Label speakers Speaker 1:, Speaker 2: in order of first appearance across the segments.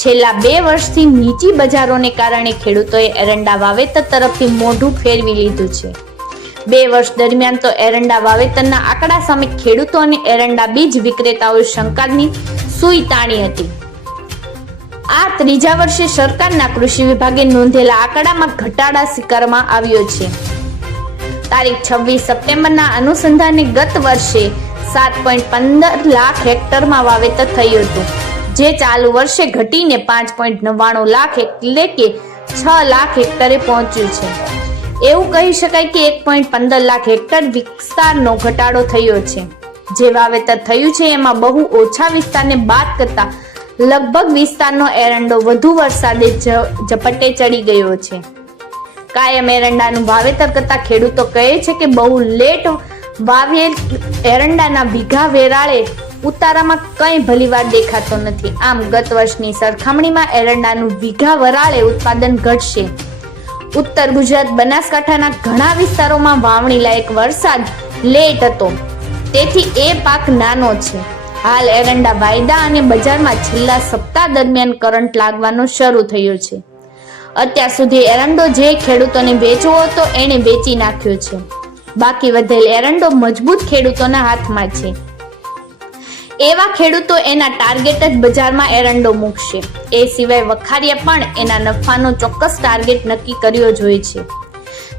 Speaker 1: છેલ્લા બે વર્ષથી નીચી બજારોને કારણે ખેડૂતોએ એરંડા વાવેતર તરફથી મોઢું ફેરવી લીધું છે. બે વર્ષ દરમિયાન તો એરંડા વાવેતરના આંકડા સામે ખેડૂતો અને એરંડા બીજ વિક્રેતાઓએ શંકાની સુઈ તાણી હતી. આ ત્રીજા વર્ષે સરકારના કૃષિ વિભાગે નોંધેલા આંકડામાં ઘટાડા સ્વીકારવામાં આવ્યો છે. તારીખ છવ્વીસ સપ્ટેમ્બરના અનુસંધાને ગત વર્ષે સાત પોઈન્ટ પંદર લાખ હેક્ટરમાં વાવેતર થયું હતું. જે ચાલુ વર્ષે ઘટીને પાંચ પોઈન્ટ નવ્વાણું લાખ એટલે કે છ લાખ હેક્ટરે પહોંચ્યું છે. એવું કહી શકાય કે એક પોઈન્ટ પંદર લાખ હેક્ટર વિસ્તારનો ઘટાડો થયો છે. જે વાવેતર થયું છે એમાં બહુ ઓછા વિસ્તારને બાદ કરતા લગભગ વિસ્તારનો એરંડો વધુ વરસાદે ઝપટે ચડી ગયો છે. કાયમ એરંડાનું વાવેતર કરતા ખેડૂતો કહે છે કે બહુ લેટ વાવેલ એરંડાના વીઘા વેરાળે ઉતારામાં કંઈ ભલીવાર દેખાતો નથી. આમ ગત વર્ષની સરખામણીમાં એરંડાનું વીઘા વરાળે ઉત્પાદન ઘટશે. ઉત્તર ગુજરાત બનાસકાંઠાના ઘણા વિસ્તારોમાં વાવણી લાયક વરસાદ લેટ હતો. તેથી એ પાક નાનો છે. હાલ એરંડા વાયદા અને બજારમાં છેલ્લા સપ્તાહ દરમિયાન કરંટ લાગવાનો શરૂ થયો છે. અત્યાર સુધી એરંડો જે ખેડૂતોને વેચવો હતો, એણે વેચી નાખ્યો છે. બાકી વધેલ એરંડો મજબૂત ખેડૂતોના હાથમાં છે. એવા ખેડૂતો એના ટાર્ગેટ જ બજારમાં એરંડો મૂકશે. એ સિવાય વખારીએ પણ એના નફાનો ચોક્કસ ટાર્ગેટ નક્કી કર્યો જ હોય છે.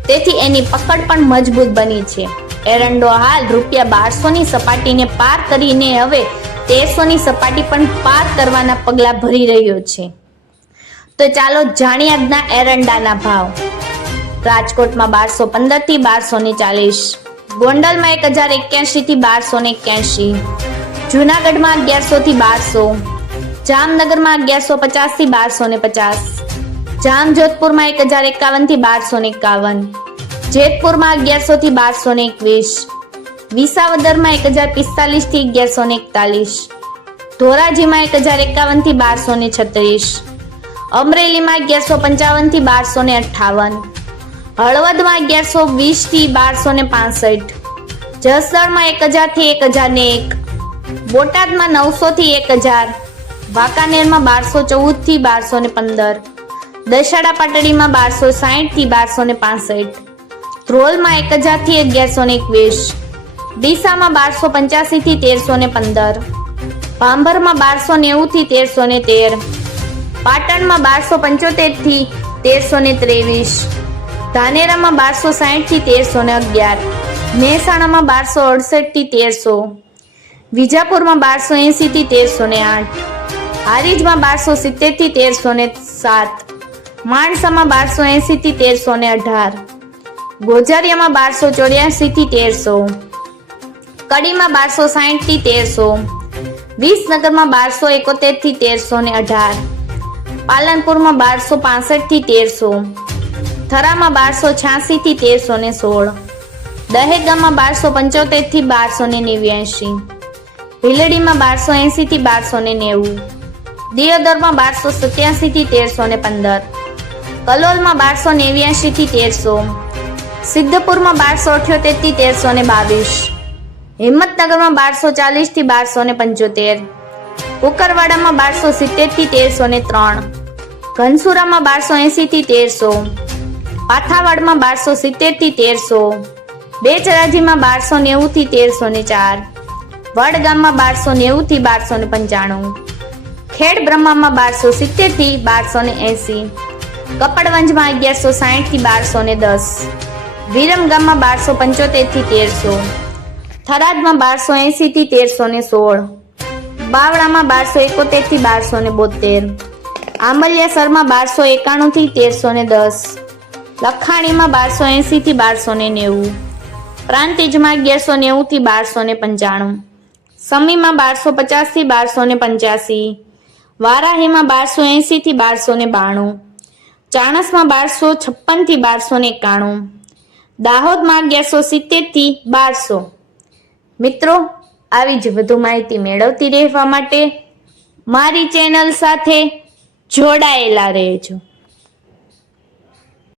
Speaker 1: તેથી એની પકડ પણ મજબૂત બની છે. એરંડો હાલ રૂપિયા બારસોની સપાટીને પાર કરીને હવે તેરસોની સપાટી પણ પાર કરવાના પગલાં ભરી રહ્યો છે. તો ચાલો જાણીએ આજના એરંડાના ભાવ. રાજકોટમાં બારસો પંદરથી બારસો ને ચાલીસ. ગોંડલમાં એક હજાર એક્યાસી થી બારસો ને એક્યાસી જુનાગઢમાં અગિયારસો થી બારસો, જામનગરમાં અગિયારસો પચાસથી બારસો ને પચાસ, જામજોધપુરમાં એક હજાર એકાવનથી બારસો ને એકાવન, જેતપુરમાં અગિયારસો થી બારસો ને એકવીસ, વિસાવદરમાં એક હજાર પિસ્તાલીસથી અગિયારસો ને એકતાલીસ, ધોરાજીમાં એક હજાર એકાવનથી બારસો ને છત્રીસ, અમરેલીમાં અગિયારસો પંચાવનથી બારસો ને અઠ્ઠાવન, હળવદમાં અગિયારસો વીસથી બારસો ને પાસઠ, જસદણમાં એક હજારથી એક હજાર ને એક બોટાદમાં નવસો થી એક હજાર, વાંકાનેરમાં બારસો ચૌદથી બારસો ને પંદર દશાડા પાટડીમાં બારસો સાહીઠથી બારસો ને પાસઠ, ધ્રોલમાં એક હજારથી અગિયારસો ને એકવીસ, ડીસામાં બારસો પંચ્યાસી થી તેરસો ને પંદર, ભાંભરમાં બારસો નેવું થી તેરસો ને તેર, પાટણમાં બારસો પંચોતેરથી તેરસો ને ત્રેવીસ, ધાનેરામાં બારસો સાહીઠથી તેરસો ને અગિયાર, મહેસાણામાં બારસો અડસઠથી તેરસો વિજાપુરમાં બારસો એંસીથી તેરસો ને આઠ. હારીજમાં બારસો સિત્તેરથી તેરસો ને સાત. માણસામાં બારસો એંસીથી તેરસો ને અઢાર. ગોજારિયામાં બારસો ચોર્યાસીથી તેરસો. કડીમાં બારસો સાહીઠથી તેરસો. વિસનગરમાં બારસો એકોતેરથી તેરસો ને અઢાર. પાલનપુરમાં બારસો પાસઠથી તેરસો. થરામાં બારસો છ્યાસીથી તેરસો ને સોળ. દહેગામમાં બારસો પંચોતેરથી બારસો ને નેવ્યાસી ભીલડીમાં બારસો એંસીથી બારસો ને નેવું. દિયોદરમાં બારસો સત્યાસી થી તેરસો ને પંદર. કલોલમાં બારસો નેવ્યાસી થી તેરસો. સિદ્ધપુરમાં બારસો અઠ્યોતેરથી તેરસો ને બાવીસ. હિંમતનગરમાં બારસો ચાલીસથી બારસો ને પંચોતેર. કુકરવાડામાં બારસો સિત્તેરથી તેરસો ને ત્રણ. ઘનસુરામાં બારસો એંસીથી તેરસો. પાથાવાડમાં બારસો સિત્તેરથી તેરસો. બેચરાજીમાં બારસો નેવું થી તેરસો ને ચાર. વડગામમાં બારસો નેવું થી બારસો ને પંચાણું. ખેડ બ્રહ્મામાં બારસો સિત્તેરથી બારસો ને એસી. કપડવંજમાં અગિયારસો સાહીઠથી બારસો ને દસ. વિરમગામમાં બારસો પંચોતેરથી તેરસો. થરાદમાં બારસો એસી થી તેરસો ને સોળ. બાવળામાં બારસો એકોતેરથી બારસો ને બોતેર. આંબલિયાસરમાં બારસો એકાણું થી તેરસો ને દસ. લખાણીમાં બારસો એંસી થી બારસો ને નેવું. પ્રાંતિજમાં અગિયારસો નેવું થી બારસો ને પંચાણું. સમીમાં બારસો પચાસથી બારસો ને પંચ્યાસી. વારાહીમાં બારસો એંસીથી બારસો ને બાણું. ચાણસમાં બારસો છપ્પનથી બારસો ને એકાણું. દાહોદમાં અગિયારસો સિત્તેરથી બારસો. મિત્રો, આવી જ વધુ માહિતી મેળવતી રહેવા માટે મારી ચેનલ સાથે જોડાયેલા રહેજો.